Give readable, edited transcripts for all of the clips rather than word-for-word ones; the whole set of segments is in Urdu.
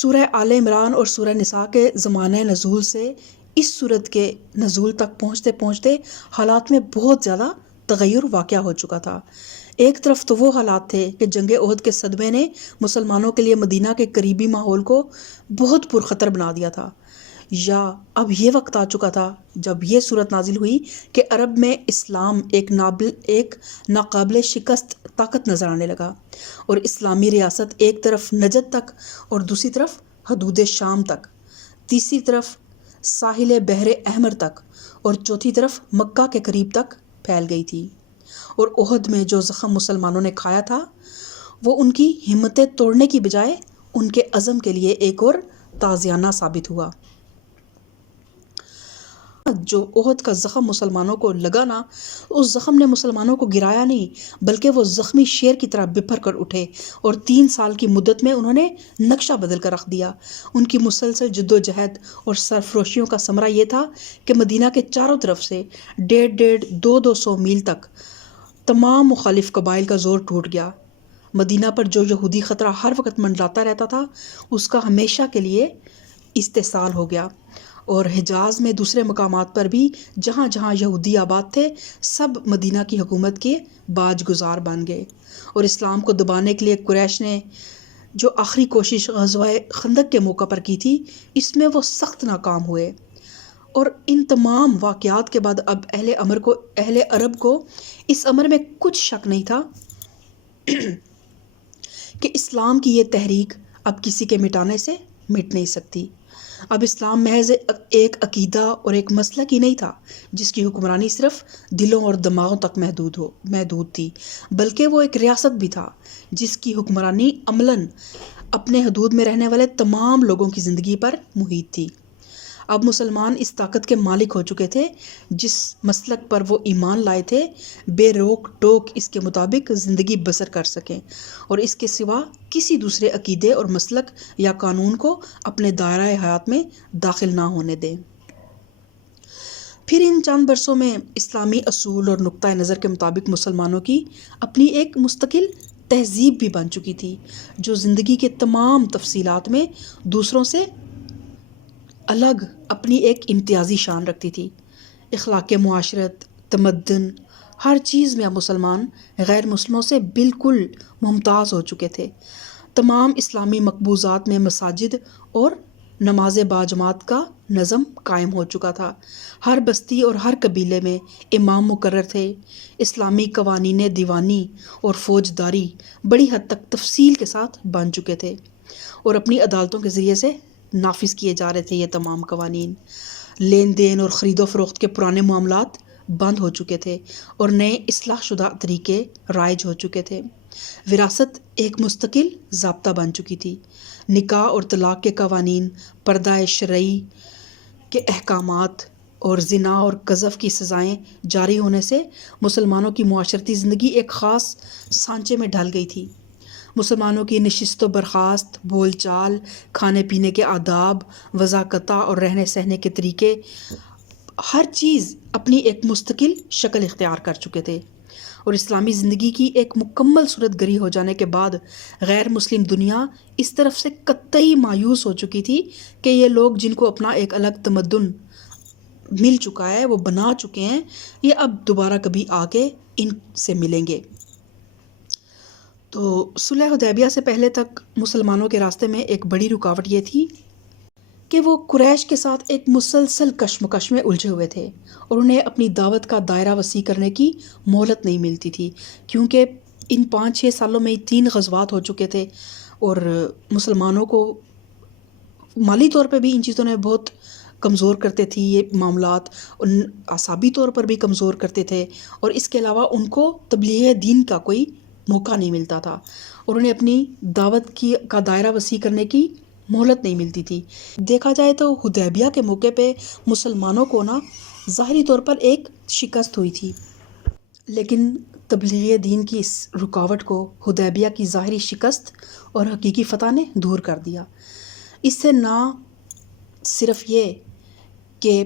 سورہ آل عمران اور سورہ نساء کے زمانہ نزول سے اس صورت کے نزول تک پہنچتے پہنچتے حالات میں بہت زیادہ تغیر واقع ہو چکا تھا۔ ایک طرف تو وہ حالات تھے کہ جنگ احد کے صدمے نے مسلمانوں کے لیے مدینہ کے قریبی ماحول کو بہت پرخطر بنا دیا تھا، یا اب یہ وقت آ چکا تھا جب یہ صورت نازل ہوئی کہ عرب میں اسلام ایک ناقابل شکست طاقت نظر آنے لگا، اور اسلامی ریاست ایک طرف نجد تک اور دوسری طرف حدود شام تک، تیسری طرف ساحل بحر احمر تک، اور چوتھی طرف مکہ کے قریب تک پھیل گئی تھی۔ اور احد میں جو زخم مسلمانوں نے کھایا تھا وہ ان کی ہمتیں توڑنے کی بجائے ان کے عزم کے لیے ایک اور تازیانہ ثابت ہوا۔ جو احد کا زخم مسلمانوں کو لگا نا، اس زخم نے مسلمانوں کو گرایا نہیں، بلکہ وہ زخمی شیر کی طرح بپھر کر اٹھے، اور 3 سال کی مدت میں انہوں نے نقشہ بدل کر رکھ دیا۔ ان کی مسلسل جد و جہد اور سرفروشیوں کا ثمرہ یہ تھا کہ مدینہ کے چاروں طرف سے 150-200 میل تک تمام مخالف قبائل کا زور ٹوٹ گیا۔ مدینہ پر جو یہودی خطرہ ہر وقت منڈلاتا رہتا تھا، اس کا ہمیشہ کے لیے استحصال ہو گیا، اور حجاز میں دوسرے مقامات پر بھی جہاں جہاں یہودی آباد تھے، سب مدینہ کی حکومت کے باج گزار بن گئے، اور اسلام کو دبانے کے لیے قریش نے جو آخری کوشش غزوہ خندق کے موقع پر کی تھی، اس میں وہ سخت ناکام ہوئے۔ اور ان تمام واقعات کے بعد اب اہل عرب کو اس امر میں کچھ شک نہیں تھا کہ اسلام کی یہ تحریک اب کسی کے مٹانے سے مٹ نہیں سکتی۔ اب اسلام محض ایک عقیدہ اور ایک مسلک ہی نہیں تھا جس کی حکمرانی صرف دلوں اور دماغوں تک محدود تھی، بلکہ وہ ایک ریاست بھی تھا جس کی حکمرانی عملاً اپنے حدود میں رہنے والے تمام لوگوں کی زندگی پر محیط تھی۔ اب مسلمان اس طاقت کے مالک ہو چکے تھے جس مسلک پر وہ ایمان لائے تھے، بے روک ٹوک اس کے مطابق زندگی بسر کر سکیں، اور اس کے سوا کسی دوسرے عقیدے اور مسلک یا قانون کو اپنے دائرہ حیات میں داخل نہ ہونے دیں۔ پھر ان چند برسوں میں اسلامی اصول اور نقطہ نظر کے مطابق مسلمانوں کی اپنی ایک مستقل تہذیب بھی بن چکی تھی، جو زندگی کے تمام تفصیلات میں دوسروں سے الگ اپنی ایک امتیازی شان رکھتی تھی۔ اخلاق معاشرت، تمدن، ہر چیز میں اب مسلمان غیر مسلموں سے بالکل ممتاز ہو چکے تھے۔ تمام اسلامی مقبوضات میں مساجد اور نماز باجماعت کا نظم قائم ہو چکا تھا۔ ہر بستی اور ہر قبیلے میں امام مقرر تھے۔ اسلامی قوانین دیوانی اور فوجداری بڑی حد تک تفصیل کے ساتھ بن چکے تھے، اور اپنی عدالتوں کے ذریعے سے نافذ کیے جا رہے تھے۔ یہ تمام قوانین، لین دین اور خرید و فروخت کے پرانے معاملات بند ہو چکے تھے، اور نئے اصلاح شدہ طریقے رائج ہو چکے تھے۔ وراثت ایک مستقل ضابطہ بن چکی تھی۔ نکاح اور طلاق کے قوانین، پردہ شرعی کے احکامات، اور زنا اور قذف کی سزائیں جاری ہونے سے مسلمانوں کی معاشرتی زندگی ایک خاص سانچے میں ڈھل گئی تھی۔ مسلمانوں کی نشست و برخاست، بول چال، کھانے پینے کے آداب، وضاقتہ اور رہنے سہنے کے طریقے، ہر چیز اپنی ایک مستقل شکل اختیار کر چکے تھے، اور اسلامی زندگی کی ایک مکمل صورت گری ہو جانے کے بعد غیر مسلم دنیا اس طرف سے قطعی مایوس ہو چکی تھی کہ یہ لوگ جن کو اپنا ایک الگ تمدن مل چکا ہے، وہ بنا چکے ہیں، یہ اب دوبارہ کبھی آ کے ان سے ملیں گے۔ تو صلح حدیبیہ سے پہلے تک مسلمانوں کے راستے میں ایک بڑی رکاوٹ یہ تھی کہ وہ قریش کے ساتھ ایک مسلسل کشمکش میں الجھے ہوئے تھے، اور انہیں اپنی دعوت کا دائرہ وسیع کرنے کی مہلت نہیں ملتی تھی، کیونکہ ان 5-6 سالوں میں 3 غزوات ہو چکے تھے، اور مسلمانوں کو مالی طور پہ بھی ان چیزوں نے بہت کمزور کرتے تھی، یہ معاملات اعصابی طور پر بھی کمزور کرتے تھے، اور اس کے علاوہ ان کو تبلیغ دین کا کوئی موقع نہیں ملتا تھا، اور انہیں اپنی دعوت کا دائرہ وسیع کرنے کی مہلت نہیں ملتی تھی۔ دیکھا جائے تو حدیبیہ کے موقع پہ مسلمانوں کو ظاہری طور پر ایک شکست ہوئی تھی، لیکن تبلیغ دین کی اس رکاوٹ کو حدیبیہ کی ظاہری شکست اور حقیقی فتح نے دور کر دیا۔ اس سے نہ صرف یہ کہ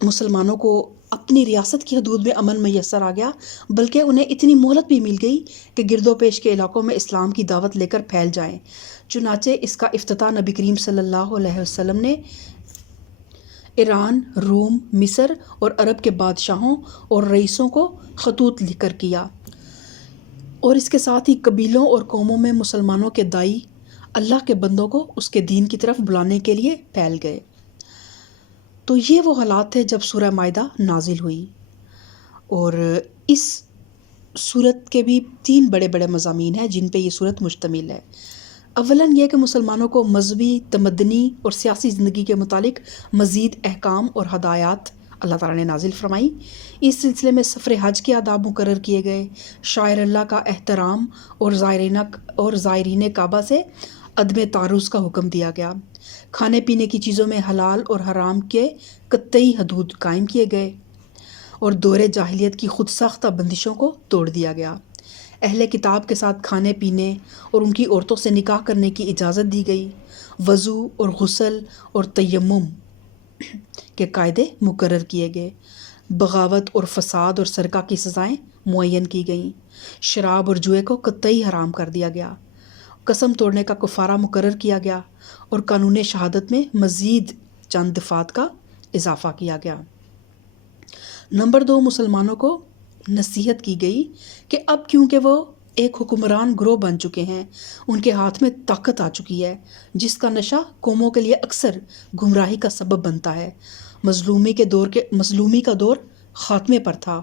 مسلمانوں کو اپنی ریاست کی حدود میں امن میسر آ گیا، بلکہ انہیں اتنی مہلت بھی مل گئی کہ گرد و پیش کے علاقوں میں اسلام کی دعوت لے کر پھیل جائیں۔ چنانچہ اس کا افتتاح نبی کریم صلی اللہ علیہ وسلم نے ایران، روم، مصر اور عرب کے بادشاہوں اور رئیسوں کو خطوط لکھ کر کیا، اور اس کے ساتھ ہی قبیلوں اور قوموں میں مسلمانوں کے داعی اللہ کے بندوں کو اس کے دین کی طرف بلانے کے لیے پھیل گئے۔ تو یہ وہ حالات تھے جب سورہ مائدہ نازل ہوئی، اور اس سورت کے بھی 3 بڑے بڑے مضامین ہیں جن پہ یہ سورت مشتمل ہے۔ اولاً یہ کہ مسلمانوں کو مذہبی، تمدنی اور سیاسی زندگی کے متعلق مزید احکام اور ہدایات اللہ تعالیٰ نے نازل فرمائی۔ اس سلسلے میں سفر حج کے آداب مقرر کیے گئے، شاعر اللہ کا احترام اور زائرین کعبہ سے عدم تعرض کا حکم دیا گیا، کھانے پینے کی چیزوں میں حلال اور حرام کے قطعی حدود قائم کیے گئے، اور دور جاہلیت کی خود ساختہ بندشوں کو توڑ دیا گیا۔ اہل کتاب کے ساتھ کھانے پینے اور ان کی عورتوں سے نکاح کرنے کی اجازت دی گئی۔ وضو اور غسل اور تیمم کے قاعدے مقرر کیے گئے۔ بغاوت اور فساد اور سرقہ کی سزائیں معین کی گئیں۔ شراب اور جوئے کو قطعی حرام کر دیا گیا۔ قسم توڑنے کا کفارہ مقرر کیا گیا، اور قانون شہادت میں مزید چند دفعات کا اضافہ کیا گیا۔ نمبر 2، مسلمانوں کو نصیحت کی گئی کہ اب کیونکہ وہ ایک حکمران گروہ بن چکے ہیں، ان کے ہاتھ میں طاقت آ چکی ہے، جس کا نشہ قوموں کے لیے اکثر گمراہی کا سبب بنتا ہے۔ مظلومی کا دور خاتمے پر تھا،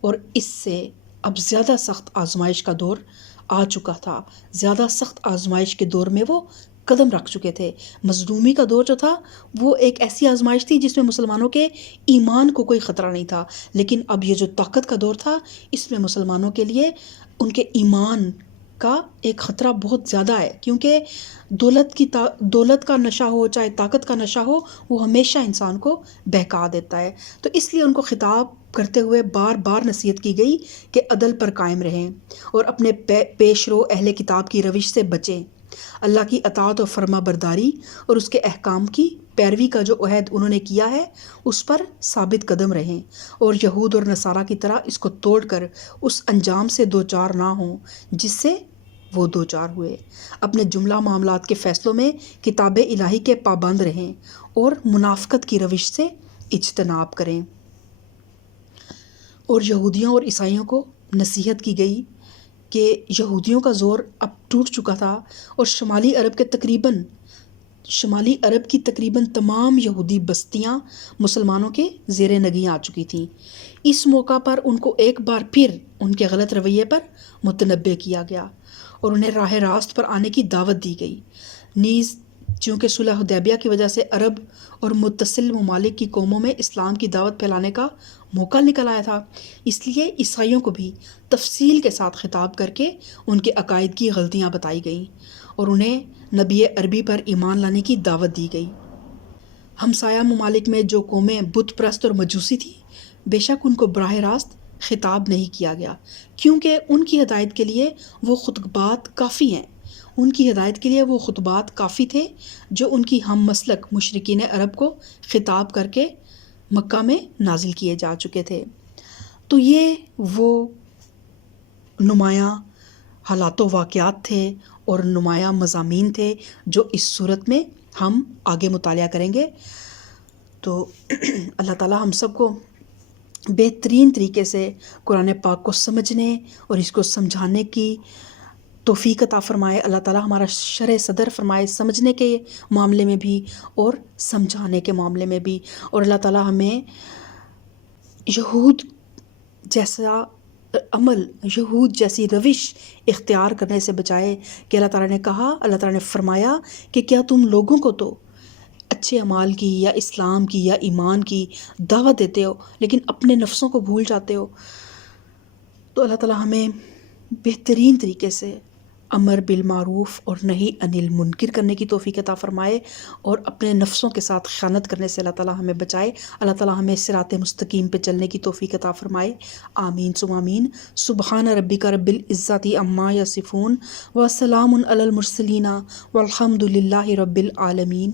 اور اس سے اب زیادہ سخت آزمائش کا دور آ چکا تھا۔ زیادہ سخت آزمائش کے دور میں وہ قدم رکھ چکے تھے۔ مظلومی کا دور جو تھا وہ ایک ایسی آزمائش تھی جس میں مسلمانوں کے ایمان کو کوئی خطرہ نہیں تھا، لیکن اب یہ جو طاقت کا دور تھا، اس میں مسلمانوں کے لیے ان کے ایمان کا ایک خطرہ بہت زیادہ ہے، کیونکہ دولت کا نشہ ہو چاہے طاقت کا نشہ ہو، وہ ہمیشہ انسان کو بہکا دیتا ہے۔ تو اس لیے ان کو خطاب کرتے ہوئے بار بار نصیحت کی گئی کہ عدل پر قائم رہیں اور اپنے پیش رو اہل کتاب کی روش سے بچیں۔ اللہ کی اطاعت و فرما برداری اور اس کے احکام کی پیروی کا جو عہد انہوں نے کیا ہے، اس پر ثابت قدم رہیں، اور یہود اور نصارہ کی طرح اس کو توڑ کر اس انجام سے دوچار نہ ہوں جس سے وہ دوچار ہوئے۔ اپنے جملہ معاملات کے فیصلوں میں کتاب الہی کے پابند رہیں اور منافقت کی روش سے اجتناب کریں۔ اور یہودیوں اور عیسائیوں کو نصیحت کی گئی کہ یہودیوں کا زور اب ٹوٹ چکا تھا، اور شمالی عرب کی تقریباً تمام یہودی بستیاں مسلمانوں کے زیر نگیں آ چکی تھیں۔ اس موقع پر ان کو ایک بار پھر ان کے غلط رویے پر متنبہ کیا گیا اور انہیں راہ راست پر آنے کی دعوت دی گئی۔ نیز چونکہ صلح حدیبیہ کی وجہ سے عرب اور متصل ممالک کی قوموں میں اسلام کی دعوت پھیلانے کا موقع نکل آیا تھا، اس لیے عیسائیوں کو بھی تفصیل کے ساتھ خطاب کر کے ان کے عقائد کی غلطیاں بتائی گئیں اور انہیں نبی عربی پر ایمان لانے کی دعوت دی گئی۔ ہمسایہ ممالک میں جو قومیں بت پرست اور مجوسی تھیں، بے شک ان کو براہ راست خطاب نہیں کیا گیا، کیونکہ ان کی ہدایت کے لیے وہ خطبات کافی تھے جو ان کی ہم مسلک مشرکین عرب کو خطاب کر کے مکہ میں نازل کیے جا چکے تھے۔ تو یہ وہ نمایاں حالات و واقعات تھے اور نمایاں مضامین تھے جو اس صورت میں ہم آگے مطالعہ کریں گے۔ تو اللہ تعالیٰ ہم سب کو بہترین طریقے سے قرآن پاک کو سمجھنے اور اس کو سمجھانے کی توفیق عطا فرمائے۔ اللہ تعالیٰ ہمارا شرح صدر فرمائے، سمجھنے کے معاملے میں بھی اور سمجھانے کے معاملے میں بھی، اور اللہ تعالیٰ ہمیں یہود جیسا عمل، یہود جیسی روش اختیار کرنے سے بچائے کہ اللہ تعالیٰ نے فرمایا کہ کیا تم لوگوں کو تو اچھے اعمال کی یا اسلام کی یا ایمان کی دعوت دیتے ہو لیکن اپنے نفسوں کو بھول جاتے ہو۔ تو اللہ تعالیٰ ہمیں بہترین طریقے سے امر بالمعروف اور نہی عن المنکر کرنے کی توفیق عطا فرمائے، اور اپنے نفسوں کے ساتھ خیانت کرنے سے اللہ تعالیٰ ہمیں بچائے۔ اللہ تعالیٰ ہمیں صراط مستقیم پہ چلنے کی توفیق عطا فرمائے۔ آمین ثم آمین۔ سبحان ربک رب العزت عما یصفون وسلام علی المرسلین والحمد للہ رب العالمین۔